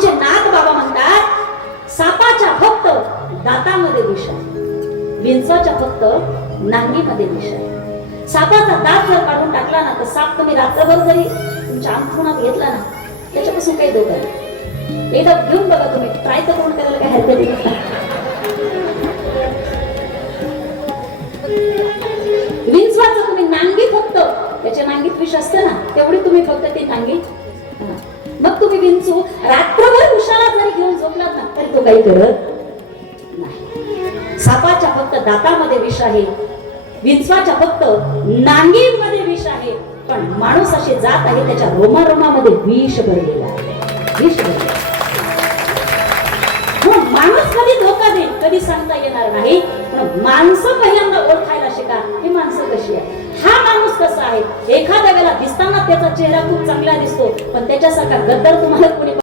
आमचे नाथ बाबा म्हणतात सापाच्या फक्त दातामध्ये विष आहे, विंचवाच्या फक्त नांगीमध्ये विष आहे. सापाचा दात जर काढून टाकला ना तर साप तुम्ही रात्रभर जरी तुमच्या अंथरुणात घेतला ना त्याच्यापासून काही धोका नाही. एकदा घेऊन बघा, तुम्ही ट्राय तर कोण करायला काय हरकत नाही. विंचवाचं तुम्ही नांगी फक्त त्याच्या नांगीत विष असतं ना तेवढी तुम्ही फक्त ती नांगी, मग तुम्ही विंचू रात्रभर उशाला जरी घेऊन झोपलात ना तरी तो काही करत नाही. सापाच्या फक्त दातामध्ये विष आहे, विंचवाच्या फक्त नांगीमध्ये विष आहे, पण माणूस अशी जात आहे त्याच्या रोमारोमामध्ये विष भरलेला आहे, विष भरलेला. माणूस कधी धोका देईल कधी सांगता येणार नाही, पण माणसं पहिल्यांदा ओळखायला शिका. ही माणसं कशी आहे, हा माणूस कसा आहे. एखाद्या वेळेला दिसताना त्याचा चेहरा खूप चांगला दिसतो पण त्याच्यासारखा गद्दार तुम्हाला कोणी